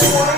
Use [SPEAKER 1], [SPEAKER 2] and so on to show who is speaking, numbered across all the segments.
[SPEAKER 1] Thank you.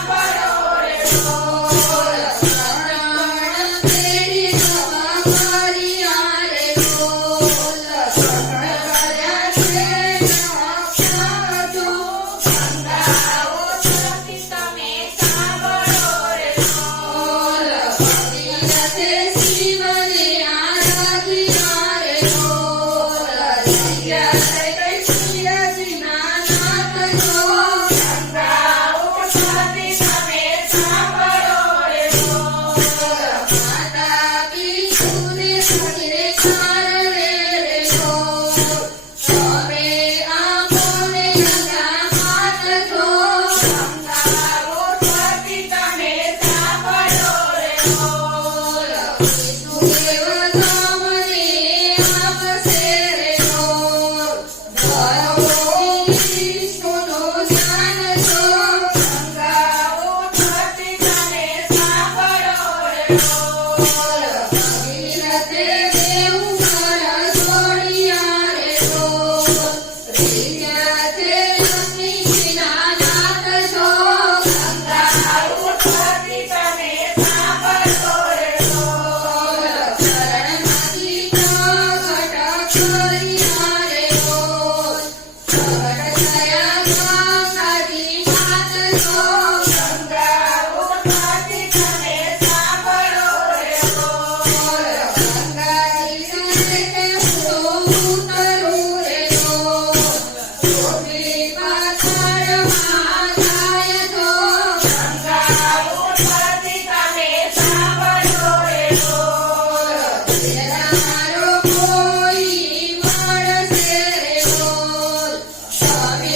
[SPEAKER 1] Hey,